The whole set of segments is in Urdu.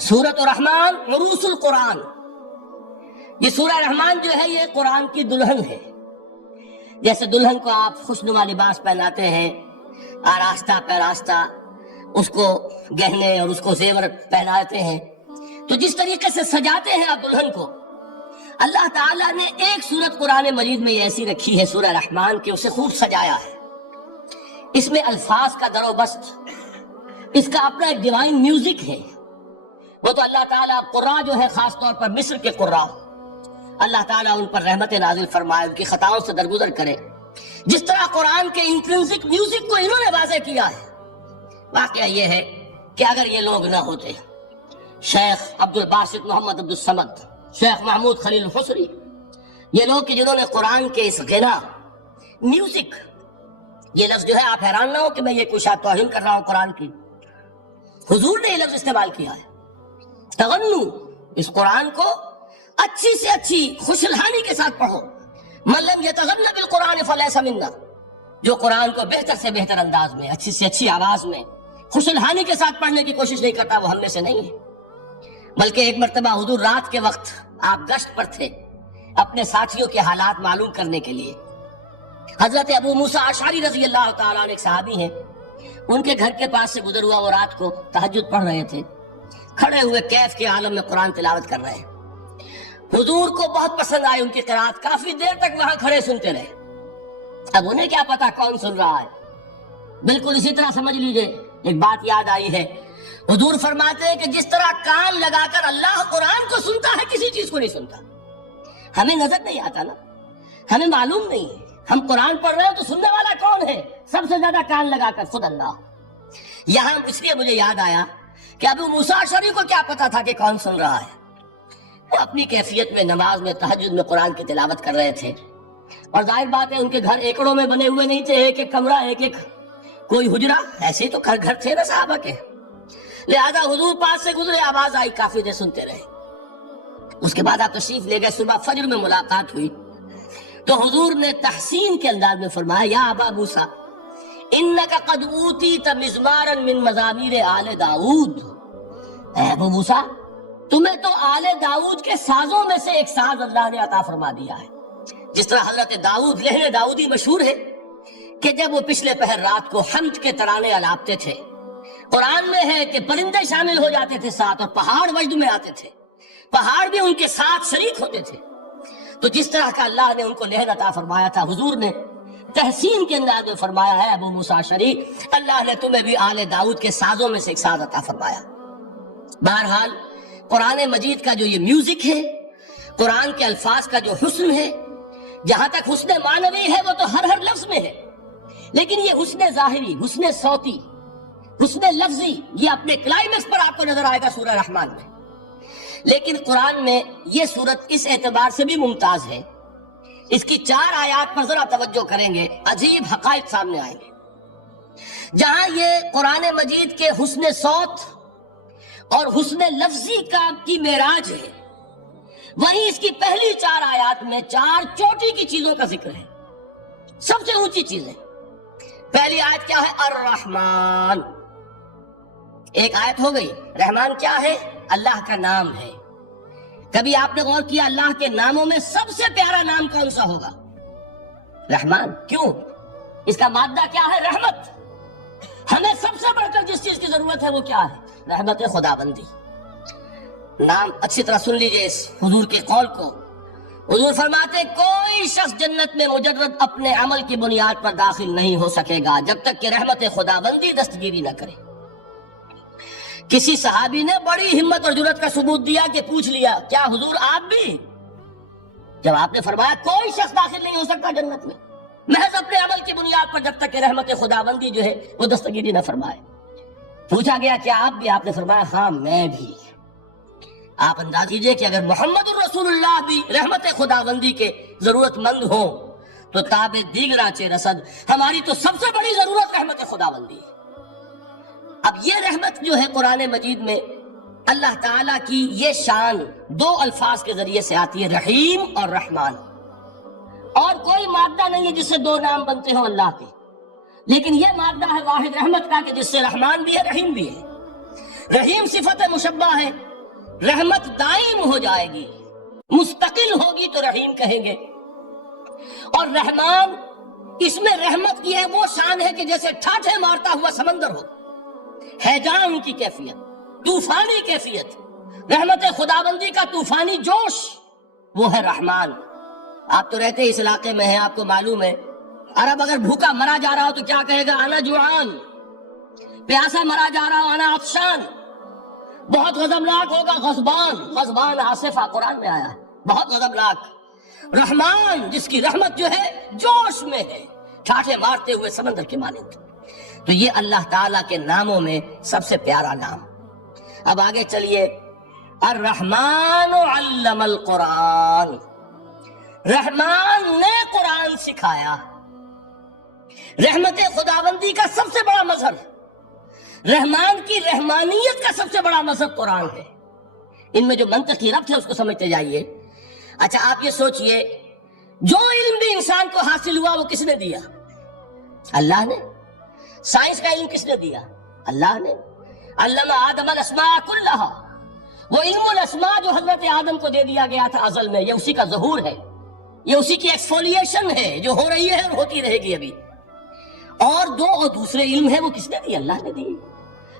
سورۃ الرحمن عروس القرآن. یہ سورہ رحمان جو ہے یہ قرآن کی دلہن ہے. جیسے دلہن کو آپ خوشنما لباس پہناتے ہیں، آراستہ پیراستہ اس کو گہنے اور اس کو زیور پہناتے ہیں، تو جس طریقے سے سجاتے ہیں آپ دلہن کو، اللہ تعالیٰ نے ایک سورت قرآن مجید میں ایسی رکھی ہے سورہ رحمان کہ اسے خوب سجایا ہے. اس میں الفاظ کا در و بست، اس کا اپنا ایک ڈیوائن میوزک ہے. وہ تو اللہ تعالیٰ قراء جو ہے خاص طور پر مصر کے قراء، اللہ تعالیٰ ان پر رحمت نازل فرمائے، ان کی خطاؤں سے درگزر کرے. جس طرح قرآن کے انٹرنسک میوزک کو انہوں نے واضح کیا ہے. واقعہ یہ ہے کہ اگر یہ لوگ نہ ہوتے، شیخ عبد الباسط محمد عبد الصمد، شیخ محمود خلیل الحصری، یہ لوگ کہ جنہوں نے قرآن کے اس غنا میوزک، یہ لفظ جو ہے آپ حیران نہ ہو کہ میں یہ کوئی شاید توہین کر رہا ہوں قرآن کی، حضور نے یہ لفظ استعمال کیا ہے. تغنو، اس قرآن کو اچھی سے اچھی خوشلہانی کے ساتھ پڑھو. من لم یتغن بالقرآن فلیس منا، جو قرآن کو بہتر سے بہتر انداز میں، اچھی سے اچھی آواز میں، خوشلہانی کے ساتھ پڑھنے کی کوشش نہیں کرتا، وہ ہم میں سے نہیں ہے. بلکہ ایک مرتبہ حضور رات کے وقت آپ گشت پر تھے اپنے ساتھیوں کے حالات معلوم کرنے کے لیے. حضرت ابو موسیٰ اشعری رضی اللہ تعالیٰ عنہ ایک صحابی ہیں، ان کے گھر کے پاس سے گزر ہوا، وہ رات کو تہجد پڑھ رہے تھے، کھڑے ہوئے کیف کے عالم میں قرآن تلاوت کر رہے ہیں. حضور کو بہت پسند آئی ان کی قرات، کافی دیر تک وہاں کھڑے سنتے رہے. اب انہیں کیا پتا کون سن رہا ہے. بالکل اسی طرح سمجھ لیجئے ایک بات یاد آئی ہے. حضور فرماتے ہیں کہ جس طرح کان لگا کر اللہ قرآن کو سنتا ہے، کسی چیز کو نہیں سنتا. ہمیں نظر نہیں آتا نا، ہمیں معلوم نہیں ہے. ہم قرآن پڑھ رہے ہیں تو سننے والا کون ہے؟ سب سے زیادہ کان لگا کر خود اللہ. یہاں اس لیے مجھے یاد آیا کہ ابو موسیٰ اشعری کو کیا پتا تھا کہ کون سن رہا ہے. وہ اپنی کیفیت میں نماز میں تہجد میں قرآن کی تلاوت کر رہے تھے، اور ظاہر بات ہے ان کے گھر ایکڑوں میں بنے ہوئے نہیں تھے، ایک ایک کمرہ، ایک ایک کوئی حجرہ، ایسے ہی تو گھر تھے نا صحابہ کے. لہذا حضور پاس سے گزرے، آواز آئی، کافی دیر سنتے رہے. اس کے بعد آپ تشریف لے گئے، صبح فجر میں ملاقات ہوئی تو حضور نے تحسین کے انداز میں فرمایا، یا ابا موسیٰ انک قد اوتیت مزمارا من مزامیر آل داؤد. اے ابو موسیٰ، تمہیں تو آل داؤد کے سازوں میں سے ایک ساز اللہ نے عطا فرما دیا ہے. جس طرح حضرت داؤد، لہن داؤدی مشہور ہے کہ جب وہ پچھلے پہر رات کو حمد کے ترانے الاپتے تھے، قرآن میں ہے کہ پرندے شامل ہو جاتے تھے ساتھ، اور پہاڑ وجد میں آتے تھے، پہاڑ بھی ان کے ساتھ شریک ہوتے تھے. تو جس طرح کا اللہ نے ان کو لہن عطا فرمایا تھا، حضور نے تحسین کے انداز میں فرمایا ہے ابو موسیٰ اشعری، اللہ نے تمہیں بھی آل داؤد کے سازوں میں سے ایک ساز عطا فرمایا. بہرحال قرآن مجید کا جو یہ میوزک ہے، قرآن کے الفاظ کا جو حسن ہے، جہاں تک حسن معنوی ہے وہ تو ہر لفظ میں ہے، لیکن یہ حسن ظاہری، حسن صوتی، حسن لفظی، یہ اپنے کلائمیکس پر آپ کو نظر آئے گا سورہ رحمان میں. لیکن قرآن میں یہ سورت اس اعتبار سے بھی ممتاز ہے، اس کی 4 آیات پر ذرا توجہ کریں گے، عجیب حقائق سامنے آئیں گے. جہاں یہ قرآن مجید کے حسن صوت اور حسن لفظی کی معراج ہے، وہیں اس کی پہلی 4 آیات میں 4 چوٹی کی چیزوں کا ذکر ہے، سب سے اونچی چیزیں. پہلی آیت کیا ہے؟ الرحمن. ایک آیت ہو گئی. رحمان کیا ہے؟ اللہ کا نام ہے. کبھی آپ نے غور کیا اللہ کے ناموں میں سب سے پیارا نام کون سا ہوگا؟ رحمان. کیوں؟ اس کا مادہ کیا ہے؟ رحمت. ہمیں سب سے بڑھ کر جس چیز کی ضرورت ہے وہ کیا ہے؟ رحمت خدا بندی. نام اچھی طرح سن لیجئے اس حضور کے قول کو. حضور فرماتے کوئی شخص جنت میں مجرد اپنے عمل کی بنیاد پر داخل نہیں ہو سکے گا جب تک کہ رحمت خدا بندی دستگیری نہ کرے. کسی صحابی نے بڑی ہمت اور جرأت کا ثبوت دیا کہ پوچھ لیا، کیا حضور آپ بھی؟ جب آپ نے فرمایا کوئی شخص داخل نہیں ہو سکتا جنت میں محض اپنے عمل کی بنیاد پر جب تک کہ رحمت خدا بندی جو ہے وہ دستگیری نہ فرمائے. پوچھا گیا کیا آپ بھی؟ آپ نے فرمایا ہاں میں بھی. آپ انداز کیجئے کہ اگر محمد الرسول اللہ بھی رحمت خدا بندی کے ضرورت مند ہوں تو تاب دیگراں چے رسد، ہماری تو سب سے بڑی ضرورت رحمت خدا بندی. اب یہ رحمت جو ہے قرآن مجید میں اللہ تعالیٰ کی یہ شان 2 الفاظ کے ذریعے سے آتی ہے، رحیم اور رحمان. اور کوئی مادہ نہیں ہے جس سے 2 نام بنتے ہوں اللہ کے، لیکن یہ مادہ ہے واحد رحمت کا کہ جس سے رحمان بھی ہے رحیم بھی ہے. رحیم صفت مشبہ ہے، رحمت دائم ہو جائے گی، مستقل ہوگی تو رحیم کہیں گے۔ اور رحمان، اس میں رحمت کی ہے وہ شان ہے کہ جیسے ٹھاٹھے مارتا ہوا سمندر ہو، ہیجان کی کیفیت، طوفانی کیفیت، رحمت خداوندی کا طوفانی جوش، وہ ہے رحمان۔ آپ تو رہتے اس علاقے میں ہیں، آپ کو معلوم ہے عرب اگر بھوکا مرا جا رہا ہو تو کیا کہے گا؟ انا جوعان۔ پیاسا مرا جا رہا ہو انا عطشان۔ بہت غضبناک ہوگا غضبان، غضبان آصفہ قرآن میں آیا، بہت غضبناک۔ رحمان جس کی رحمت جو ہے جوش میں ہے، ٹھاٹھے مارتے ہوئے سمندر کے مانند۔ تو یہ اللہ تعالیٰ کے ناموں میں سب سے پیارا نام۔ اب آگے چلیے، الرحمن علم القرآن، رحمان نے قرآن سکھایا۔ رحمت خداوندی کا سب سے بڑا مظہر، رحمان کی رحمانیت کا سب سے بڑا مظہر قرآن ہے۔ ان میں جو منطقی ربط ہے اس کو سمجھتے جائیے۔ اچھا آپ یہ سوچئے، جو علم بھی انسان کو حاصل ہوا وہ کس نے دیا؟ اللہ نے۔ سائنس کا علم کس نے دیا؟ اللہ نے۔ علم آدم الاسماء کلہا، وہ علم الاسماء جو حضرت آدم کو دے دیا گیا تھا ازل میں، یہ اسی کا ظہور ہے، یہ اسی کی ایکسفولیشن ہے جو ہو رہی ہے اور ہوتی رہے گی ابھی۔ اور دوسرے علم ہے وہ کس نے دی؟ اللہ نے دی۔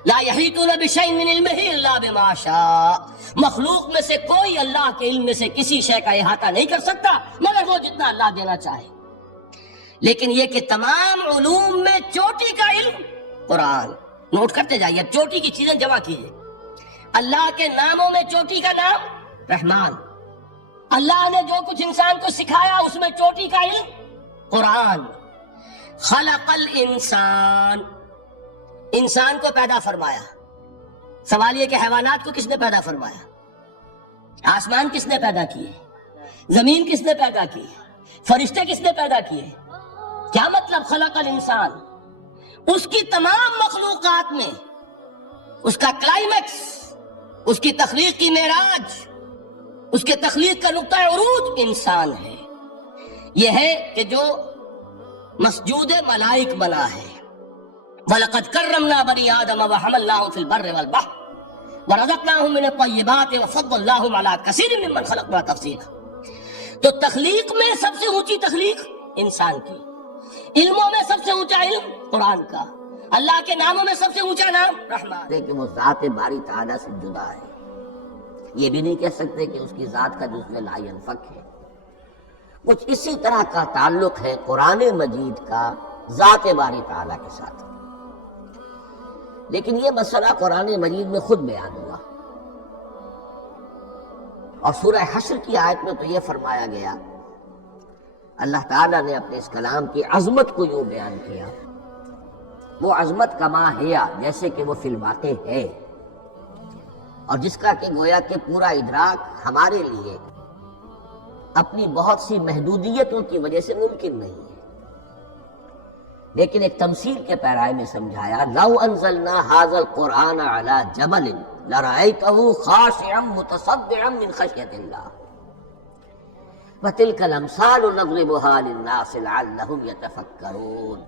لا یحیطون بشیء من علمہ الا بما شاء، مخلوق میں سے کوئی اللہ کے علم میں سے کسی شے کا احاطہ نہیں کر سکتا مگر وہ جتنا اللہ دینا چاہے۔ لیکن یہ کہ تمام علوم میں چوٹی کا علم قرآن، نوٹ کرتے جائیے، چوٹی کی چیزیں جمع کیجیے۔ اللہ کے ناموں میں چوٹی کا نام رحمان، اللہ نے جو کچھ انسان کو سکھایا اس میں چوٹی کا علم قرآن۔ خلق الانسان، انسان کو پیدا فرمایا۔ سوال یہ کہ حیوانات کو کس نے پیدا فرمایا؟ آسمان کس نے پیدا کیے؟ زمین کس نے پیدا کی؟ فرشتے کس نے پیدا کیے؟ کیا مطلب خلق الانسان؟ اس کی تمام مخلوقات میں اس کا کلائمیکس، اس کی تخلیق کی معراج، اس کے تخلیق کا نقطہ عروج انسان ہے۔ یہ ہے کہ جو مسجود ملائک بنا ہے۔ وَلَقَدْ كَرَّمْنَا بَنِي آدَمَ وَحَمَلْنَاهُمْ فِي الْبَرِّ وَالْبَحْرِ وَرَزَقْنَاهُمْ مِنَ الطَّيِّبَاتِ وَفَضَّلْنَاهُمْ عَلَى كَثِيرٍ مِّمَّنْ خَلَقْنَا تَفْضِيلًا۔ تو تخلیق میں سب سے اونچی تخلیق انسان کی، علموں میں سب سے اونچا علم قرآن کا، اللہ کے ناموں میں سب سے اونچا نام رحمان ہے کہ وہ ذات باری تعالیٰ سے جدا ہے۔ یہ بھی نہیں کہہ سکتے کہ اس کی ذات کا جزو لا ينفک ہے۔ کچھ اسی طرح کا تعلق ہے قرآن مجید کا ذات باری تعالیٰ کے ساتھ۔ لیکن یہ مسئلہ قرآن مجید میں خود بیان ہوا، اور سورہ حشر کی آیت میں تو یہ فرمایا گیا، اللہ تعالیٰ نے اپنے اس کلام کی عظمت کو یوں بیان کیا، وہ عظمت کما ہیا، جیسے کہ وہ فی الواقع ہے، اور جس کا کہ گویا کہ پورا ادراک ہمارے لیے اپنی بہت سی محدودیتوں کی وجہ سے ممکن نہیں ہے۔ لیکن ایک تمثیل کے پیرائے میں سمجھایا، لو انزلنا هذا القرآن على جبل لرأيته خاشعا متصدعا من خشية الله وتلك الامثال نضربها للناس لعلهم يتفكرون۔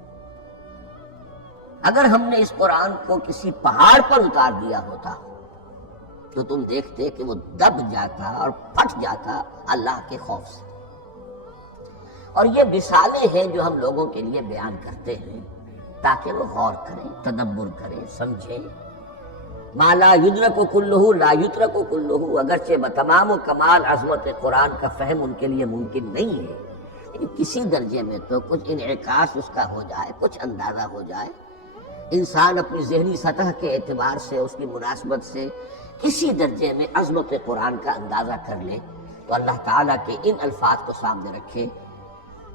اگر ہم نے اس قرآن کو کسی پہاڑ پر اتار دیا ہوتا تو تم دیکھتے کہ وہ دب جاتا اور پھٹ جاتا اللہ کے خوف سے۔ اور یہ مثالیں ہیں جو ہم لوگوں کے لیے بیان کرتے ہیں تاکہ وہ غور کریں، تدبر کریں، سمجھیں۔ ما لا یدرک کلہ لا یترک کلہ، اگرچہ بتمام و کمال عظمت قرآن کا فہم ان کے لیے ممکن نہیں ہے، لیکن کسی درجے میں تو کچھ انعکاس اس کا ہو جائے، کچھ اندازہ ہو جائے، انسان اپنی ذہنی سطح کے اعتبار سے، اس کی مناسبت سے کسی درجے میں عظمت قرآن کا اندازہ کر لے، تو اللہ تعالیٰ کے ان الفاظ کو سامنے رکھے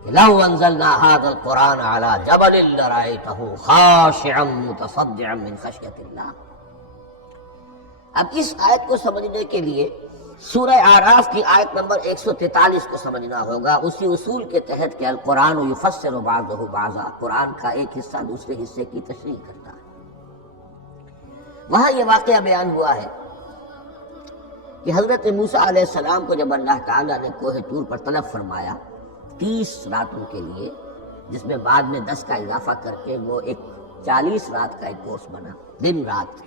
کہ لو انزلنا هذا القرآن على جبل لرأيته خاشعا متصدعا من خشية الله۔ اب اس آیت کو سمجھنے کے لیے سورہ اعراف کی آیت نمبر 143 کو سمجھنا ہوگا، اسی اصول کے تحت کہ القرآن یفسر بعضہ بعضا، قرآن کا ایک حصہ دوسرے حصے کی تشریح کرتا ہے۔ وہاں یہ واقعہ بیان ہوا ہے کہ حضرت موسیٰ علیہ السلام کو جب اللہ تعالیٰ نے کوہ طور پر طلب فرمایا 30 راتوں کے لیے، جس میں بعد میں 10 کا اضافہ کر کے وہ ایک 40 رات کا ایک کورس بنا، دن رات،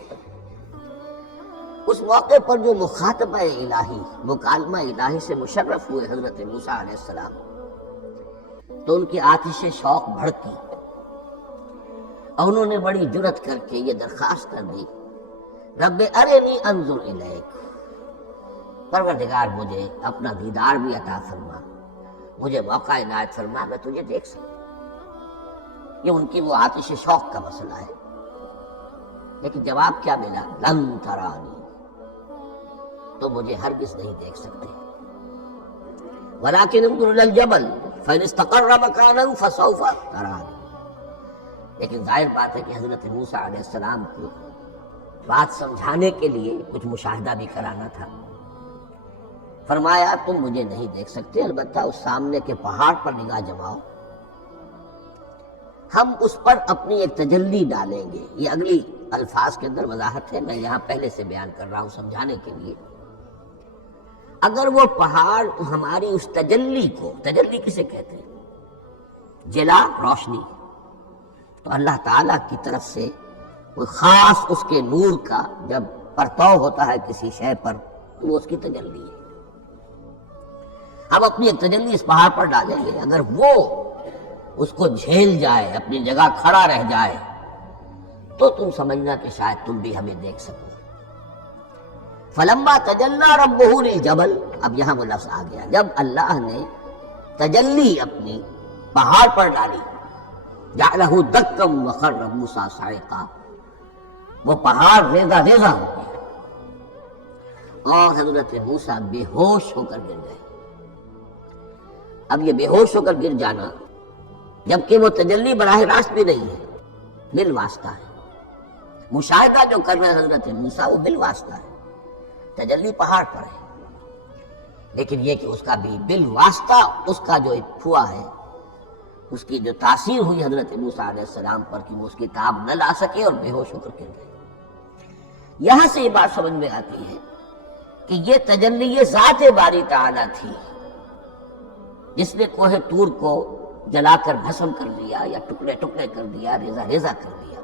اس موقع پر جو مخاطبہ الہی، مکالمہ الہی سے مشرف ہوئے حضرت موسیٰ علیہ السلام، تو ان کی آتش شوق بھڑکی اور انہوں نے بڑی جرأت کر کے یہ درخواست کر دی، رب ارنی انظر الیک، پروردگار مجھے اپنا دیدار بھی عطا فرما، مجھے موقع عنایت فرما، میں تجھے دیکھ سکوں۔ یہ ان کی وہ آتش شوق کا مسئلہ ہے۔ لیکن جواب کیا ملا؟ لن ترانی، تو مجھے ہرگز نہیں دیکھ سکتے، ولکن انظر الی الجبل فإن استقر مکانہ فسوف ترانی۔ لیکن ظاہر بات ہے کہ حضرت موسیٰ علیہ السلام کو بات سمجھانے کے لیے کچھ مشاہدہ بھی کرانا تھا۔ فرمایا تم مجھے نہیں دیکھ سکتے، البتہ اس سامنے کے پہاڑ پر نگاہ جماؤ، ہم اس پر اپنی ایک تجلی ڈالیں گے۔ یہ اگلی الفاظ کے اندر وضاحت ہے، میں یہاں پہلے سے بیان کر رہا ہوں سمجھانے کے لیے۔ اگر وہ پہاڑ ہماری اس تجلی کو، تجلی کسے کہتے ہیں؟ جلا، روشنی، تو اللہ تعالیٰ کی طرف سے کوئی خاص اس کے نور کا جب پرتو ہوتا ہے کسی شے پر تو وہ اس کی تجلی ہے۔ ہم اپنی ایک تجلی اس پہاڑ پر ڈالیں گے، اگر وہ اس کو جھیل جائے، اپنی جگہ کھڑا رہ جائے، تو تم سمجھنا کہ شاید تم بھی ہمیں دیکھ سکو۔ فلما تجلی ربہ للجبل، اب یہاں وہ لفظ آ گیا، جب اللہ نے تجلی اپنی پہاڑ پر ڈالی، جعلہ دکا وخر موسیٰ صعقا، وہ پہاڑ ریزہ ریزہ ہو گیا اور حضرت موسیٰ بے ہوش ہو کر گر گئے۔ اب یہ بے ہوش ہو کر گر جانا، جبکہ وہ تجلی براہ راست بھی نہیں ہے، بالواسطہ ہے۔ مشاہدہ جو کر رہے ہیں حضرت موسیٰ وہ بالواسطہ ہے، تجلی پہاڑ پر ہے، لیکن یہ کہ اس کا بھی بالواسطہ اس کا جو ہوا ہے، اس کی جو تاثیر ہوئی حضرت موسیٰ علیہ السلام پر کہ وہ اس کی تاب نہ لا سکے اور بے ہوش ہو کر گر گئے۔ یہاں سے یہ بات سمجھ میں آتی ہے کہ یہ تجلی یہ ذات باری تعالیٰ تھی جس نے کوہ طور کو جلا کر بھسم کر دیا یا ٹکڑے ٹکڑے کر دیا، ریزہ ریزہ کر دیا۔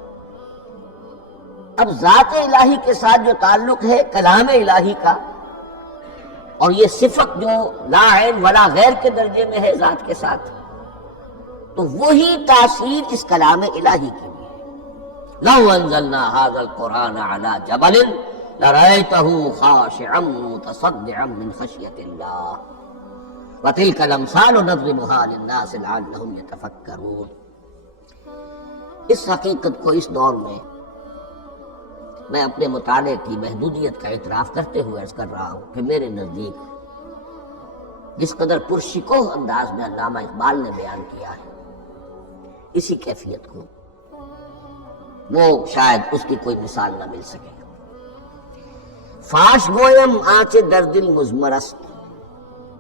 اب ذات الہی کے ساتھ جو تعلق ہے کلام الہی کا، اور یہ صفت جو لا عین ولا غیر کے درجے میں ہے ذات کے ساتھ، تو وہی تاثیر اس کلام الہی کی بھی ہے۔ لو انزلنا هذا القرآن على جبل لرأيته خاشعا متصدعا من خشية الله وتلك الامثال نضربها للناس لعلهم يتفكرون۔ اس حقیقت کو اس دور میں اپنے مطالعے کی محدودیت کا اعتراف کرتے ہوئے عرض کر رہا ہوں کہ میرے نزدیک جس قدر پرشکوہ انداز میں علامہ اقبال نے بیان کیا ہے اسی کیفیت کو، وہ شاید اس کی کوئی مثال نہ مل سکے۔ فاش گویم آنچ در دل مزمرست،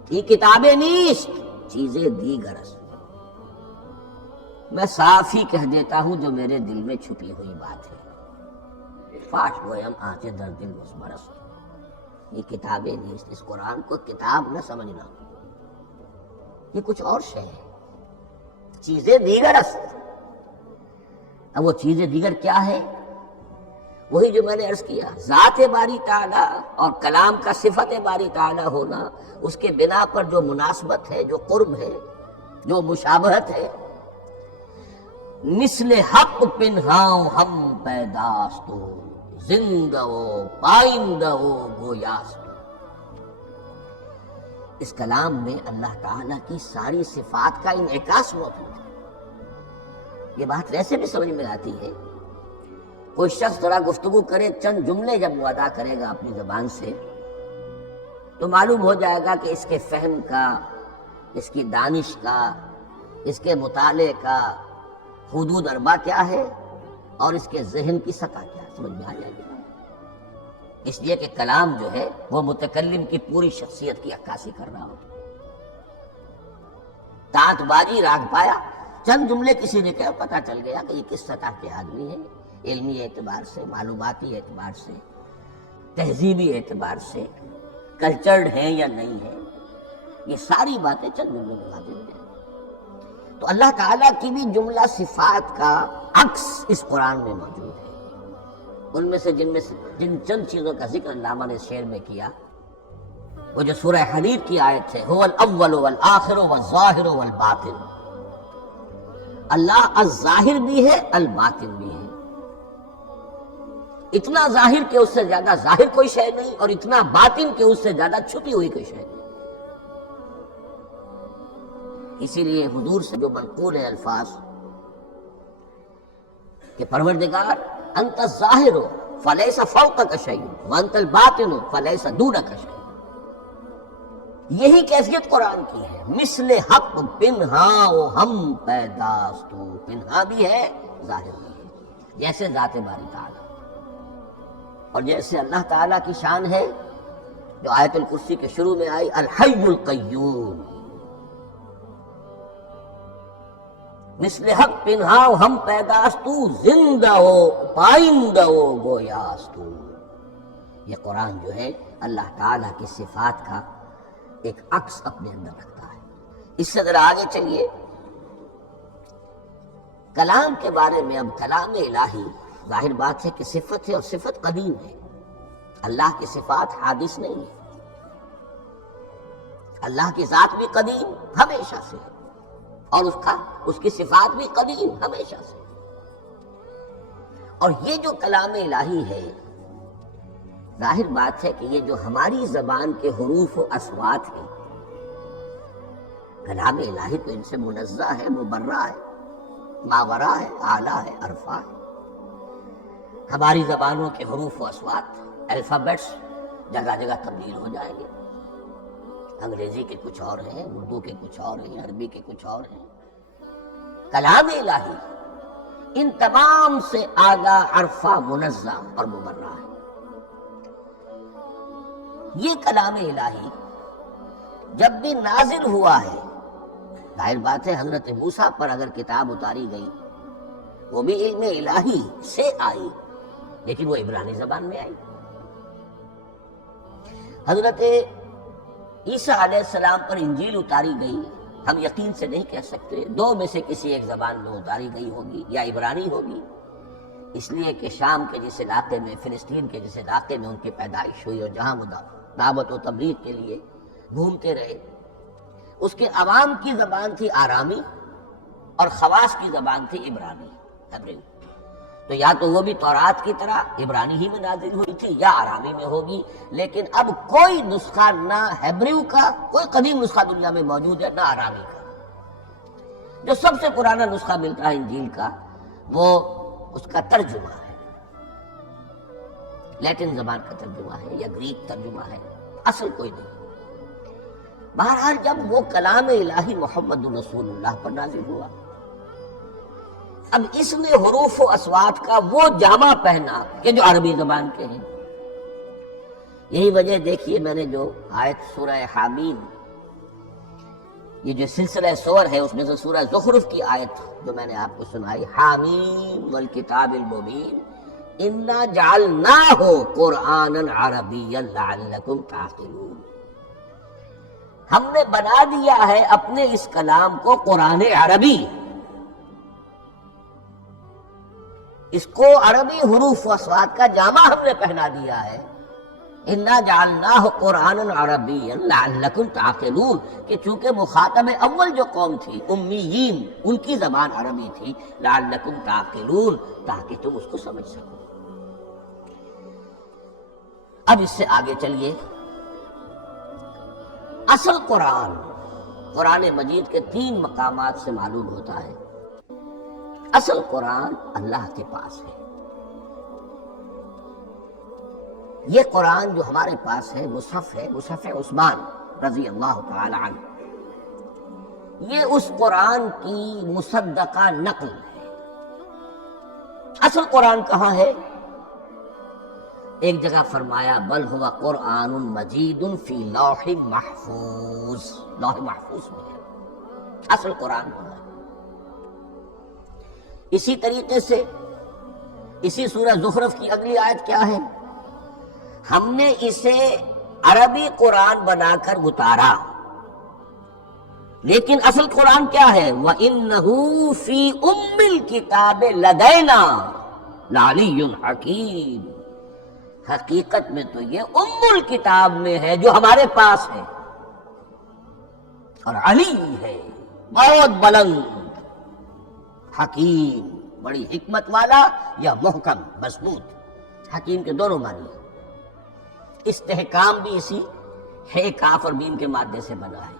یہ کتابیں نیست چیزیں دیگر است، میں صاف ہی کہہ دیتا ہوں جو میرے دل میں چھپی ہوئی بات ہے۔ فاش گویم آنچ در دل مزمرست، یہ کتابیں نیست، اس قرآن کو کتاب نہ سمجھنا، یہ کچھ اور شے ہے، چیزیں دیگر است۔ اب وہ چیزیں دیگر کیا ہے؟ وہی جو میں نے عرض کیا، ذات باری تعالیٰ اور کلام کا صفت باری تعالیٰ ہونا، اس کے بنا پر جو مناسبت ہے، جو قرب ہے، جو مشابہت ہے۔ مثل حق پنہاؤں ہم پیداستو، زندہ و پائندہ و گویاستو۔ اس کلام میں اللہ تعالیٰ کی ساری صفات کا انعکاس موجود ہے۔ یہ بات ویسے بھی سمجھ میں آتی ہے، کوئی شخص ذرا گفتگو کرے، چند جملے جب وہ ادا کرے گا اپنی زبان سے تو معلوم ہو جائے گا کہ اس کے فہم کا، اس کی دانش کا، اس کے مطالعے کا حدود اربع کیا ہے اور اس کے ذہن کی سطح کیا ہے، سمجھ میں آ جائے گا۔ اس لیے کہ کلام جو ہے وہ متکلم کی پوری شخصیت کی عکاسی کر رہا ہو۔ تات بازی راگ پایا، چند جملے کسی نے کہا، پتہ چل گیا کہ یہ کس سطح کے آدمی ہیں، علمی اعتبار سے، معلوماتی اعتبار سے، تہذیبی اعتبار سے، کلچرڈ ہیں یا نہیں ہیں، یہ ساری باتیں چند جملوں میں واضح ہو جائیں۔ تو اللہ تعالیٰ کی بھی جملہ صفات کا عکس اس قرآن میں موجود ہے۔ ان میں سے جن چند چیزوں کا ذکر علامہ نے شعر میں کیا، وہ جو سورہ حدید کی آیت ہے، هو الاول والآخر والظاہر والباطن، اللہ الظاہر بھی ہے الباطن بھی ہے، اتنا ظاہر کہ اس سے زیادہ ظاہر کوئی شے نہیں، اور اتنا باطن کہ اس سے زیادہ چھپی ہوئی کوئی شے نہیں۔ اسی لیے حضور سے جو منقول ہے الفاظ کہ پروردگار انت الظاہر فلیس فوقک شیء وانت الباطن فلیس دونک شیء، یہی کیفیت قرآن کی ہے۔ مثل حق پنہا و ہم پیداستو، پنہا بھی ہے ظاہر بھی ہے، جیسے ذات باری تعالی، اور جیسے اللہ تعالیٰ کی شان ہے جو آیت الکرسی کے شروع میں آئی، الحی القیوم، مثل حق پنہا و ہم پیداستو، زندہ ہو پائندہ ہو گویاستو۔ یہ قرآن جو ہے اللہ تعالیٰ کی صفات کا ایک عکس اپنے اندر رکھتا ہے۔ اس سے ذرا آگے چلیے، کلام کے بارے میں۔ اب کلام الہی ظاہر بات ہے کہ صفت ہے، اور صفت قدیم ہے، اللہ کی صفات حادث نہیں ہے، اللہ کی ذات بھی قدیم ہمیشہ سے ہے، اور اس کی صفات بھی قدیم ہمیشہ سے، اور یہ جو کلام الہی ہے ظاہر بات ہے کہ یہ جو ہماری زبان کے حروف و اصوات ہیں، کلام الہی تو ان سے منزہ ہے، مبرہ ہے، ماورا ہے، اعلیٰ ہے، عرفہ ہے۔ ہماری زبانوں کے حروف و اصوات، الفابیٹس جگہ جگہ تبدیل ہو جائیں گے، انگریزی کے کچھ اور ہیں، اردو کے کچھ اور ہیں، عربی کے کچھ اور ہیں۔ کلام الہی ان تمام سے اعلیٰ، عرفہ، منزہ اور مبرہ ہے۔ یہ کلام الہی جب بھی نازل ہوا ہے، ظاہر بات ہے حضرت موسیٰ پر اگر کتاب اتاری گئی وہ بھی علم الہی سے آئی، لیکن وہ عبرانی زبان میں آئی۔ حضرت عیسیٰ علیہ السلام پر انجیل اتاری گئی، ہم یقین سے نہیں کہہ سکتے، دو میں سے کسی ایک زبان میں اتاری گئی ہوگی، یا عبرانی ہوگی، اس لیے کہ شام کے جس علاقے میں، فلسطین کے جس علاقے میں ان کی پیدائش ہوئی، اور جہاں وہ دعوت و تبلیغ کے لیے گھومتے رہے، اس کے عوام کی زبان تھی آرامی، اور خواص کی زبان تھی عبرانی، ہیبریو۔ تو یا تو وہ بھی تورات کی طرح عبرانی ہی میں نازل ہوئی تھی، یا آرامی میں ہوگی، لیکن اب کوئی نسخہ نہ ہیبریو کا، کوئی قدیم نسخہ دنیا میں موجود ہے، نہ آرامی کا۔ جو سب سے پرانا نسخہ ملتا ہے انجیل کا، وہ اس کا ترجمہ ہے، لیٹن زبان کا ترجمہ ہے یا گریک ترجمہ ہے، اصل کوئی نہیں۔ بہرحال جب وہ کلام الہی محمد رسول اللہ پر نازل ہوا، اب اس نے حروف و اصوات کا وہ جامہ پہنا کہ جو عربی زبان کے ہیں۔ یہی وجہ دیکھیے، میں نے جو آیت سورہ حامیم، یہ جو سلسلہ سور ہے، اس میں سے سورہ زخرف کی آیت جو میں نے آپ کو سنائی، حامیم والکتاب المبین انا جعلناہ قرآنا عربیا لعلکم تعقلون، ہم نے بنا دیا ہے اپنے اس کلام کو قرآن عربی، اس کو عربی حروف و اصوات کا جامہ ہم نے پہنا دیا ہے، انا جعلناہ قرآنا عربیا لعلکم تعقلون، کہ چونکہ مخاطب اول جو قوم تھی امیین، ان کی زبان عربی تھی، لعلکم تعقلون، تاکہ تم اس کو سمجھ سکو۔ اب اس سے آگے چلیے، اصل قرآن مجید کے 3 مقامات سے معلوم ہوتا ہے، اصل قرآن اللہ کے پاس ہے۔ یہ قرآن جو ہمارے پاس ہے، مصحف عثمان رضی اللہ تعالی عنہ، یہ اس قرآن کی مصدقہ نقل ہے۔ اصل قرآن کہاں ہے؟ ایک جگہ فرمایا بل ہوا قرآن مجید فی لوح محفوظ، لوح محفوظ میں ہے اصل قرآن ہے۔ اسی طریقے سے اسی سورہ زخرف کی اگلی آیت کیا ہے؟ ہم نے اسے عربی قرآن بنا کر اتارا، لیکن اصل قرآن کیا ہے؟ وَإِنَّهُ فِي أُمِّ الْكِتَابِ لَدَيْنَا لعلی حکیم، حقیقت میں تو یہ ام الکتاب میں ہے جو ہمارے پاس ہے، اور علی ہے بہت بلند، حکیم بڑی حکمت والا، یا محکم مضبوط۔ حکیم کے دونوں معنی ہیں۔ استحکام بھی اسی ہے، کاف اور میم کے مادے سے بنا ہے،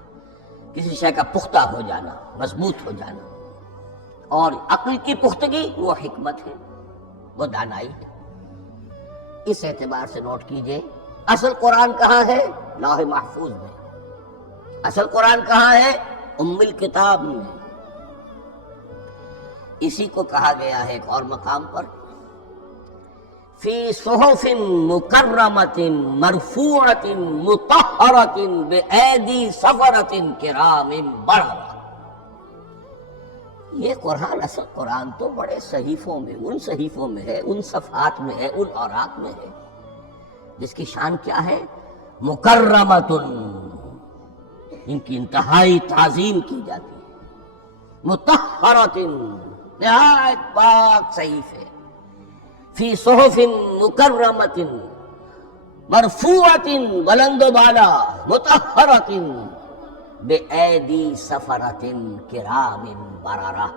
کسی شے کا پختہ ہو جانا، مضبوط ہو جانا۔ اور عقل کی پختگی وہ حکمت ہے، وہ دانائی ہے۔ اس اعتبار سے نوٹ کیجئے، اصل قرآن کہاں ہے؟ لوح محفوظ میں۔ اصل قرآن کہاں ہے؟ ام الکتاب میں۔ اسی کو کہا گیا ہے ایک اور مقام پر، فی صحف مکرمۃ مرفوعۃ مطہرۃ بایدی سفرۃ کرام بررہ۔ یہ قرآن، اصل قرآن تو بڑے صحیفوں میں، ان صحیفوں میں ہے، ان صفحات میں ہے، ان اوراق میں ہے، جس کی شان کیا ہے؟ مکرمۃ، ان کی انتہائی تعظیم کی جاتی ہے، مطہرۃ، نہایت پاک صحیفے، فی صحف مکرمۃ، مرفوعۃ، بلند و بالا، مطہرۃ، بایدی سفرۃ کرام بررہ،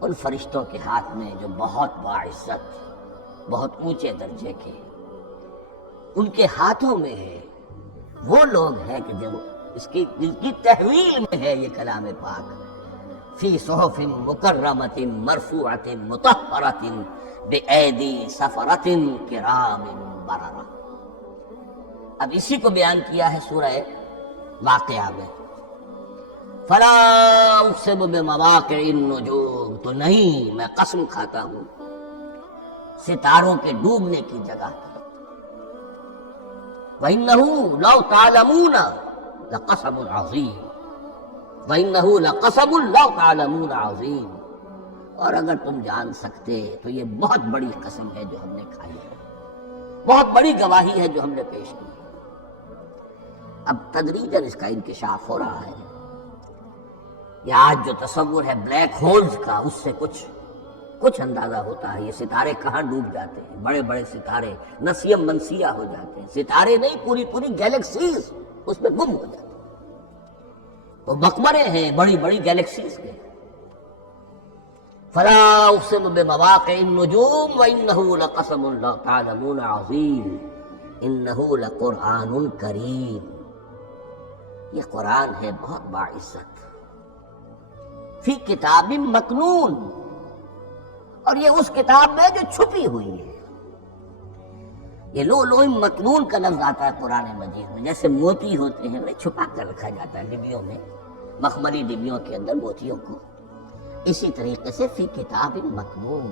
ان فرشتوں کے ہاتھ میں جو بہت باعزت، بہت اونچے درجے کے، ان کے ہاتھوں میں ہے۔ وہ لوگ ہیں کہ جو اس کی دل کی تحویل میں ہے یہ کلام پاک، فی صحف مکرمۃ مرفوعۃ مطہرۃ بایدی سفرۃ کرام بررہ۔ اب اسی کو بیان کیا ہے سورہ واقعہ میں، فلا اقسم بمواقع النجوم، تو نہیں، میں قسم کھاتا ہوں ستاروں کے ڈوبنے کی جگہ کی۔ وَإِنَّهُ لَوْ تَعْلَمُونَ لَقَسَمٌ عَظِيمٌ، وَإِنَّهُ لَقَسَمٌ لَوْ تَعْلَمُونَ عَظِيمٌ، اور اگر تم جان سکتے تو یہ بہت بڑی قسم ہے جو ہم نے کھائی ہے، بہت بڑی گواہی ہے جو ہم نے پیش کی ہے۔ اب تدریجاً اس کا انکشاف ہو رہا ہے۔ یہ آج جو تصور ہے بلیک ہولز کا، اس سے کچھ اندازہ ہوتا ہے یہ ستارے کہاں ڈوب جاتے ہیں، بڑے بڑے ستارے نسیم منسیہ ہو جاتے ہیں، ستارے نہیں، پوری گیلیکسیز اس میں گم ہو جاتے ہیں، وہ مقبرے ہیں بڑی بڑی گیلیکسیز کے۔ فلا اقسم بمواقع النجوم وانه لقسم لو تعلمون عظیم انه لقرآن کریم، یہ قرآن ہے بہت باعزت، فی کتاب مکنون، اور یہ اس کتاب میں جو چھپی ہوئی ہے۔ یہ لؤلؤ مکنون کا لفظ آتا ہے قرآن مجید میں، جیسے موتی ہوتے ہیں انہیں چھپا کر رکھا جاتا ہے ڈبیوں میں، مخملی ڈبیوں کے اندر موتیوں کو، اسی طریقے سے فی کتاب مکنون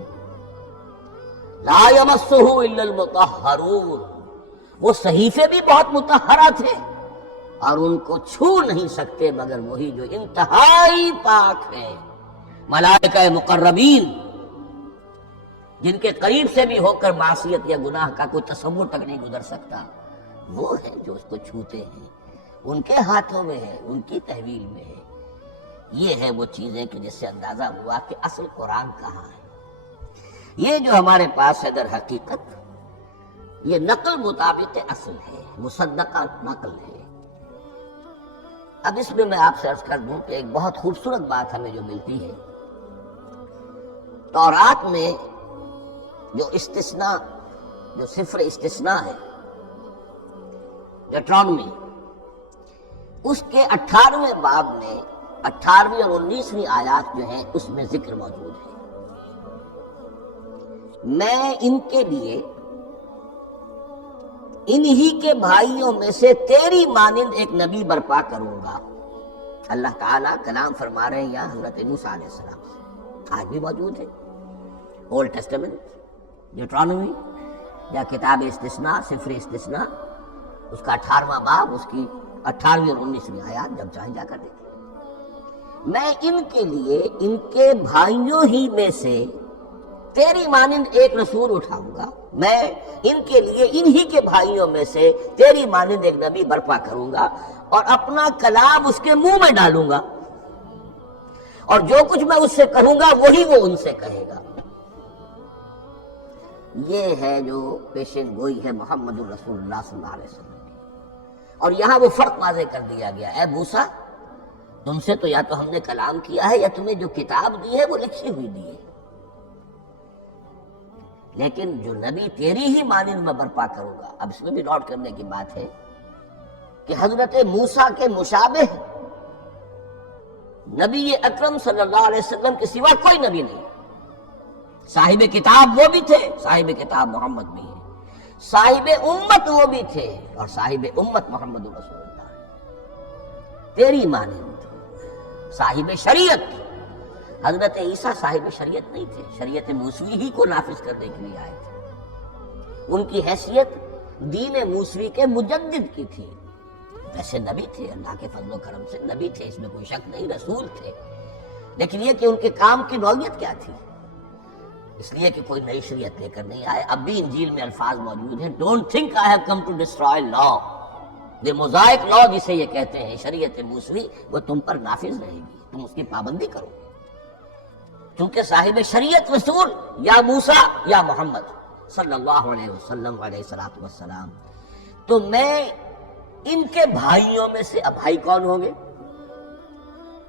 لا یمسہ الا المطہرون، وہ صحیفے بھی بہت مطہرہ تھے اور ان کو چھو نہیں سکتے مگر وہی جو انتہائی پاک ہے، ملائکہ مقربین، جن کے قریب سے بھی ہو کر معصیت یا گناہ کا کوئی تصور تک نہیں گزر سکتا، وہ ہیں جو اس کو چھوتے ہیں، ان کے ہاتھوں میں ہے، ان کی تحویل میں ہے۔ یہ ہے وہ چیزیں کہ جس سے اندازہ ہوا کہ اصل قرآن کہاں ہے۔ یہ جو ہمارے پاس ہے در حقیقت یہ نقل مطابق اصل ہے، مصدقہ نقل ہے۔ اب اس میں آپ سے عرض کر دوں کہ ایک بہت خوبصورت بات ہمیں جو ملتی ہے، تورات میں جو استثناء، جو صفر استثناء ہے، ڈیٹرانومی، اس کے 18ویں باب میں 18ویں اور 19ویں آیات جو ہیں اس میں ذکر موجود ہے، میں ان کے لیے انہی کے بھائیوں میں سے تیری مانند ایک نبی برپا کروں گا۔ اللہ تعالیٰ کلام فرما رہے ہیں یہاں حضرت موسیٰ علیہ السلام سے، آج بھی موجود ہے اولڈ ٹیسٹمنٹ، ڈیوٹرانومی یا کتاب استثناء، صفر استثناء، اس کا 18واں باب، اس کی 18ویں اور 19ویں آیات، جب چاہیں جا کر دیکھیں۔ میں ان کے لیے ان کے بھائیوں ہی میں سے تیری مانند ایک رسول اٹھاؤں گا، میں ان کے لیے انہی کے بھائیوں میں سے تیری مانند ایک نبی برپا کروں گا، اور اپنا کلام اس کے منہ میں ڈالوں گا، اور جو کچھ میں اس سے کہوں گا وہی وہ ان سے کہے گا۔ یہ ہے جو پیشن گوئی ہے محمد رسول اللہ صلی اللہ علیہ وسلم کی۔ اور یہاں وہ فرق واضح کر دیا گیا، اے موسیٰ تم سے تو یا تو ہم نے کلام کیا ہے یا تمہیں جو کتاب دی ہے وہ لکھی ہوئی دی ہے، لیکن جو نبی تیری ہی مانند میں برپا کروں گا۔ اب اس میں بھی نوٹ کرنے کی بات ہے کہ حضرت موسیٰ کے مشابہ نبی اکرم صلی اللہ علیہ وسلم کے سوا کوئی نبی نہیں۔ صاحب کتاب وہ بھی تھے، صاحب کتاب محمد بھی ہے، صاحب امت وہ بھی تھے، اور صاحب امت محمد رسول اللہ تیری مانند۔ صاحب شریعت، حضرت عیسیٰ صاحب شریعت نہیں تھے، شریعت موسوی ہی کو نافذ کرنے کے لیے آئے تھے۔ ان کی حیثیت دین موسوی کے مجدد کی تھی۔ ویسے نبی تھے، اللہ کے فضل و کرم سے نبی تھے، اس میں کوئی شک نہیں، رسول تھے، لیکن یہ کہ ان کے کام کی نوعیت کیا تھی، اس لیے کہ کوئی نئی شریعت لے کر نہیں آئے۔ اب بھی انجیل میں الفاظ موجود ہیں، don't think I have come to destroy law, یہ موزائک لا جسے یہ کہتے ہیں، شریعت موسوی، وہ تم پر نافذ رہے گی، تم اس کی پابندی کرو گے، چونکہ صاحب شریعت رسول یا موسیٰ یا محمد صلی اللہ علیہ وسلم علیہ السلام، تو میں ان کے بھائیوں میں سے، اب بھائی کون ہوں گے؟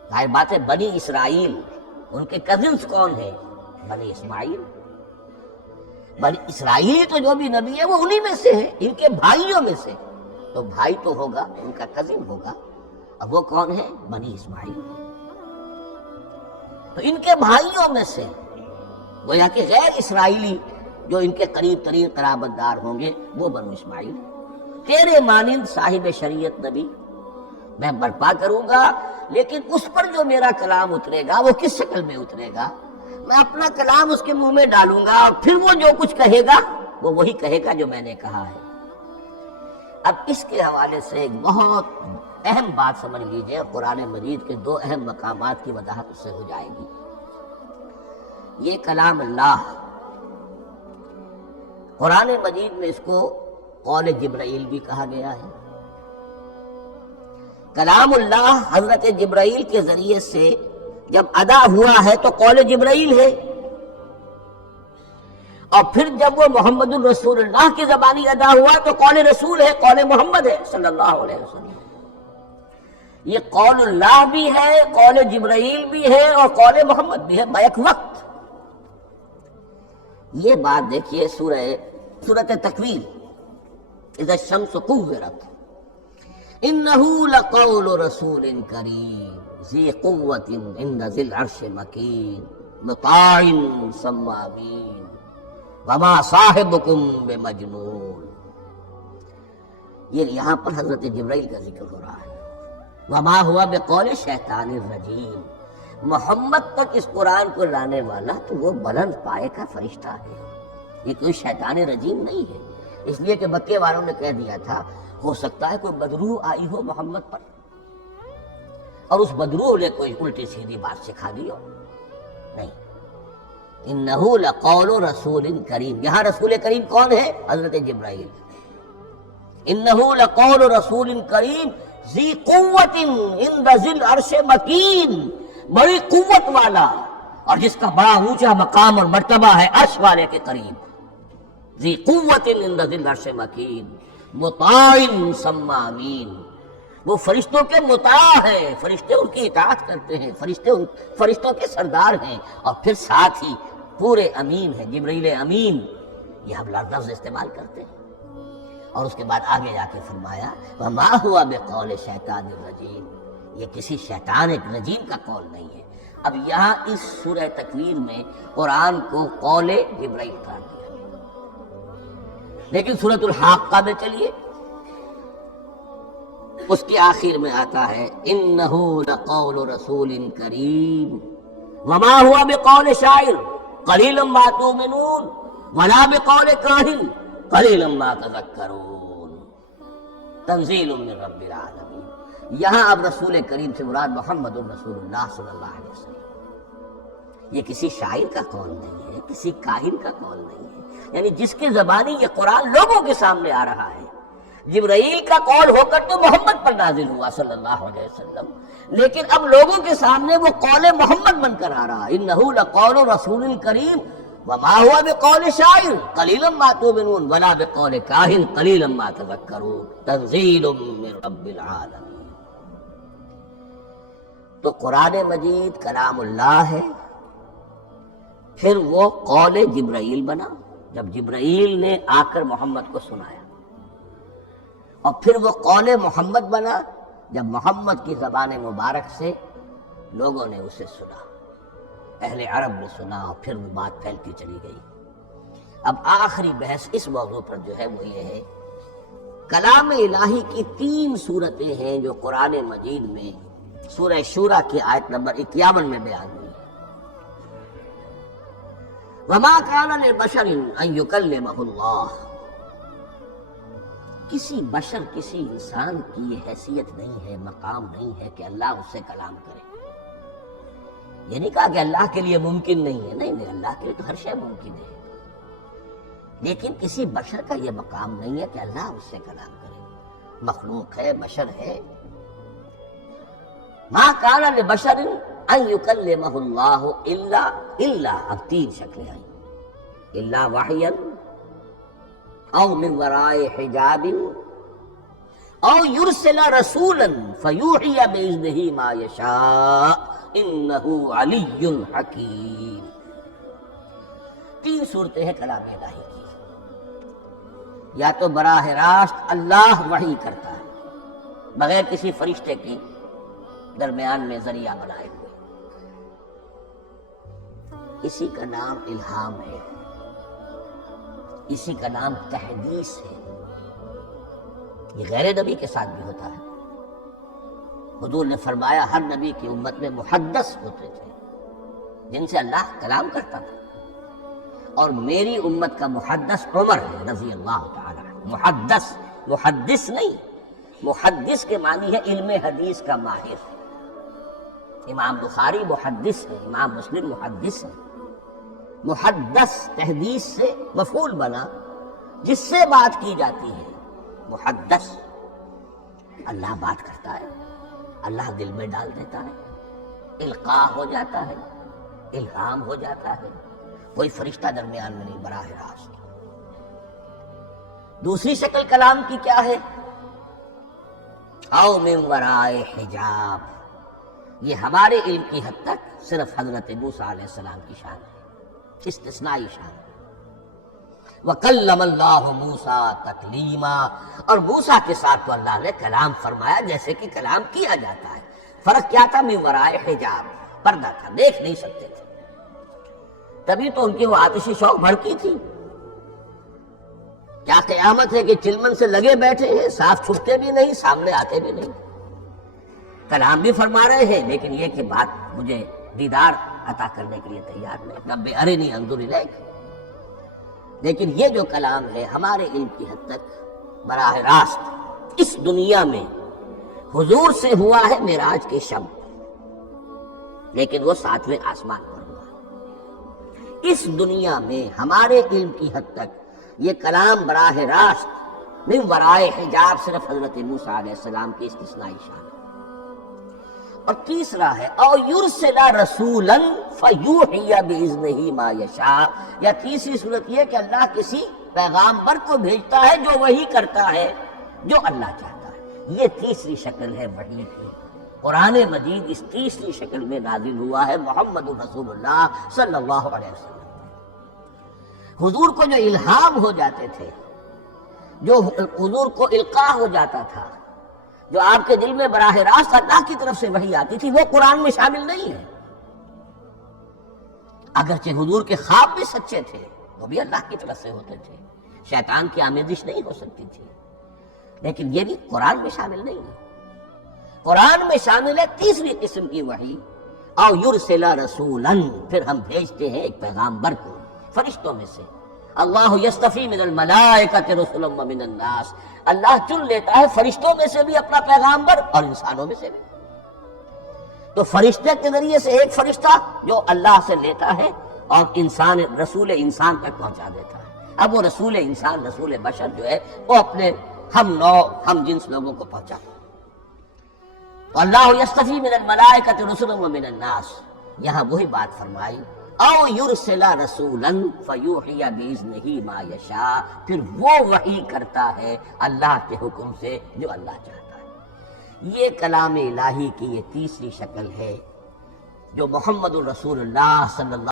ظاہر بات ہے بنی اسرائیل، ان کے کزنز کون ہیں؟ بنی اسماعیل۔ بنی اسرائیل تو جو بھی نبی ہے وہ انہی میں سے ہے، ان کے بھائیوں میں سے، تو بھائی تو ہوگا، ان کا کزن ہوگا، اب وہ کون ہے؟ بنی اسماعیل۔ تو ان کے بھائیوں میں سے گویا کہ غیر اسرائیلی جو ان کے قریب ترین قرابت دار ہوں گے وہ بنو اسماعیل۔ تیرے مانند صاحب شریعت نبی میں برپا کروں گا، لیکن اس پر جو میرا کلام اترے گا وہ کس شکل میں اترے گا؟ میں اپنا کلام اس کے منہ میں ڈالوں گا، اور پھر وہ جو کچھ کہے گا وہ وہی کہے گا جو میں نے کہا ہے۔ اب اس کے حوالے سے ایک بہت اہم بات سمجھ لیجئے، قرآن مجید کے دو اہم مقامات کی وضاحت اس سے ہو جائے گی۔ یہ کلام اللہ، قرآن مجید میں اس کو قول جبرائیل بھی کہا گیا ہے۔ کلام اللہ حضرت جبرائیل کے ذریعے سے جب ادا ہوا ہے تو قول جبرائیل ہے، اور پھر جب وہ محمد الرسول اللہ کی زبانی ادا ہوا تو قول رسول ہے، قول محمد ہے صلی اللہ علیہ وسلم۔ یہ قول اللہ بھی ہے، قول جبرائیل بھی ہے، اور قول محمد بھی ہے بیک وقت۔ یہ بات دیکھیے سورۃ تکویر، اذا الشمس کورت، انہ لقول رسول کریم ذی قوت عند ذی العرش مکین مطاع ثم امین وما صاحبکم بمجنون۔ یہ یہاں پر حضرت جبرائیل کا ذکر ہو رہا ہے۔ وما ہوا بقول شیطان الرجیم، محمد تک اس قرآن کو لانے والا تو وہ بلند پائے کا فرشتہ ہے، یہ کوئی شیطان رجیم نہیں ہے۔ اس لیے کہ مکے والوں نے کہہ دیا تھا ہو سکتا ہے کوئی بدروح آئی ہو محمد پر، اور اس بدروح نے کوئی الٹی سیدھی بات سکھا دی ہو، نہیں۔ انہ لقول رسول کریم، یہاں رسول کریم کون ہے؟ حضرت جبرائیل۔ انہ لقول رسول کریم ذی قوت عند ذی العرش مکین، بڑی قوت والا اور جس کا بڑا اونچا مقام اور مرتبہ ہے عرش والے کے قریب۔ ذی قوت عند ذی العرش مکین مطاع ثم امین، وہ فرشتوں کے مطاع ہیں، فرشتے ان کی اطاعت کرتے ہیں، فرشتوں کے سردار ہیں، اور پھر ساتھ ہی پورے امین ہیں، جبرائیل امین، یہ ہم لفظ استعمال کرتے ہیں۔ اور اس کے بعد آگے جا کے فرمایا وما ہوا بقول شیطان الرجیم، یہ کسی شیطان رجیم کا قول نہیں ہے۔ اب یہاں اس سورہ تکویر میں قرآن کو قول جبرائیل قرار دیا گیا، لیکن سورۃ الحاقہ میں چلیے، اس کے آخر میں آتا ہے انہ لقول رسول کریم وما ہوا بقول شاعر قلیلا ما تؤمنون ولا بقول کاہن قلیلا ما تذکرون تنزیل من رب العالمین۔ یہاں اب رسول کریم سے مراد محمد الرسول اللہ صلی اللہ علیہ وسلم، یہ کسی شاعر کا قول نہیں ہے، کسی کاہن کا قول نہیں ہے، یعنی جس کی زبانی یہ قرآن لوگوں کے سامنے آ رہا ہے۔ جبرائیل کا قول ہو کر تو محمد پر نازل ہوا صلی اللہ علیہ وسلم، لیکن اب لوگوں کے سامنے وہ قول محمد بن کر آ رہا۔ انہ لقول رسول کریم، وما هو بقول شاعر قلیلا ما تؤمنون ولا بقول کاہن قلیلا ما تذکرون تنزیل من رب العالمین۔ تو قرآن مجید کلام اللہ ہے، پھر وہ قول جبرائیل بنا جب جبرائیل نے آ کر محمد کو سنایا، اور پھر وہ قول محمد بنا جب محمد کی زبان مبارک سے لوگوں نے اسے سنا، اہل عرب نے سنا، اور پھر وہ بات پھیلتی چلی گئی۔ اب آخری بحث اس موضوع پر جو ہے وہ یہ ہے، کلام الہی کی 3 صورتیں ہیں جو قرآن مجید میں سورہ شورى کی آیت نمبر 51 میں بیان ہوئی۔ وما كان لبشر ان يكلمه الله، کسی بشر، کسی انسان کی یہ حیثیت نہیں ہے، مقام نہیں ہے کہ اللہ اس سے کلام کرے۔ یہ نہیں کہا کہ اللہ کے لیے ممکن نہیں ہے، نہیں، اللہ کے لیے تو ہر شے ممکن ہے، لیکن کسی بشر کا یہ مقام نہیں ہے کہ اللہ اس سے کلام کرے۔ مخلوق ہے، بشر ہے۔ ما كان لبشر ان يكلمه الله الا اب 3 شکلیں آئیں، الا وحیا او من وراء حجاب او يرسل رسولا فيوحي باذنه ما يشاء انه علی حکیم۔ 3 صورتیں ہیں کلام الہی کی، یا تو براہ راست اللہ وحی کرتا ہے بغیر کسی فرشتے کے درمیان میں ذریعہ بنائے ہوئے، اسی کا نام الہام ہے، اسی کا نام تحدیث ہے۔ یہ غیر نبی کے ساتھ بھی ہوتا ہے۔ حضور نے فرمایا ہر نبی کی امت میں محدث ہوتے تھے جن سے اللہ کلام کرتا تھا، اور میری امت کا محدث عمر ہے رضی اللہ تعالی عنہ۔ محدث نہیں، محدث کے معنی ہے علم حدیث کا ماہر۔ امام بخاری محدث ہے، امام مسلم محدث ہے۔ محدث تحدیث سے مفعول بنا، جس سے بات کی جاتی ہے۔ محدث، اللہ بات کرتا ہے، اللہ دل میں ڈال دیتا ہے، القاء ہو جاتا ہے، الہام ہو جاتا ہے، کوئی فرشتہ درمیان میں نہیں، براہ راست۔ دوسری شکل کلام کی کیا ہے؟ او من وراء حجاب، یہ ہمارے علم کی حد تک صرف حضرت موسیٰ علیہ السلام کی شان ہے، استثنائی شان ہے۔ وَكَلَّمَ اللَّهُ مُوسَىٰ تَكْلِيمًا، اور موسیٰ کے ساتھ تو اللہ نے کلام فرمایا جیسے کہ کلام کیا جاتا ہے۔ فرق کیا تھا؟ من وراء حجاب، پردہ تھا، دیکھ نہیں سکتے تھے، تبھی تو ان کی وہ آتشی شوق بھڑکی تھی۔ کیا قیامت ہے کہ چلمن سے لگے بیٹھے ہیں، صاف چھپتے بھی نہیں، سامنے آتے بھی نہیں، کلام بھی فرما رہے ہیں، لیکن یہ کہ بات مجھے دیدار عطا کرنے کے لیے تیار نہیں، رب ارنی انظر الیک۔ لیکن یہ جو کلام ہے ہمارے علم کی حد تک براہ راست اس دنیا میں حضور سے ہوا ہے معراج کے شب، لیکن وہ 7ویں آسمان پر ہوا۔ اس دنیا میں ہمارے علم کی حد تک یہ کلام براہ راست من ورائے حجاب صرف حضرت موسیٰ علیہ السلام کی استثنائی شان ہے۔ اور تیسرا ہے او یرسل رسولا فیوحی باذنہ ما یشاء، یا تیسری صورت یہ کہ اللہ کسی پیغامبر کو بھیجتا ہے جو وحی کرتا ہے جو اللہ چاہتا ہے۔ یہ تیسری شکل ہے وحی کی۔ قرآن مجید اس تیسری شکل میں نازل ہوا ہے محمد رسول اللہ صلی اللہ علیہ وسلم۔ حضور کو جو الہام ہو جاتے تھے، جو حضور کو القاء ہو جاتا تھا، جو آپ کے دل میں براہ راست اللہ کی طرف سے وحی آتی تھی، وہ قرآن میں شامل نہیں ہے۔ اگرچہ حضور کے خواب بھی سچے تھے، وہ بھی اللہ کی طرف سے ہوتے تھے، شیطان کی آمیزش نہیں ہو سکتی تھی، لیکن یہ بھی قرآن میں شامل نہیں ہے۔ قرآن میں شامل ہے تیسری قسم کی وحی، او یرسل رسولا، پھر ہم بھیجتے ہیں ایک پیغامبر کو فرشتوں میں سے۔ اللہ یصطفی من الملائکۃ رسلا ومن الناس، اللہ چن لیتا ہے فرشتوں میں سے بھی اپنا پیغامبر اور انسانوں میں سے بھی۔ تو فرشتے کے ذریعے سے ایک فرشتہ جو اللہ سے لیتا ہے اور انسان رسول انسان تک پہنچا دیتا ہے۔ اب وہ رسول انسان، رسول بشر جو ہے وہ اپنے ہم نوع ہم جنس لوگوں کو پہنچا۔ اللہ یصطفی من الملائکۃ رسلا ومن الناس، یہاں وہی بات فرمائی او یرسل رسولا فیوحی باذنہ ما یشاء، پھر وہ وحی کرتا ہے اللہ کے حکم سے جو اللہ چاہتا ہے۔ یہ کلام الہی کی یہ تیسری شکل ہے جو محمد الرسول اللہ صلی اللہ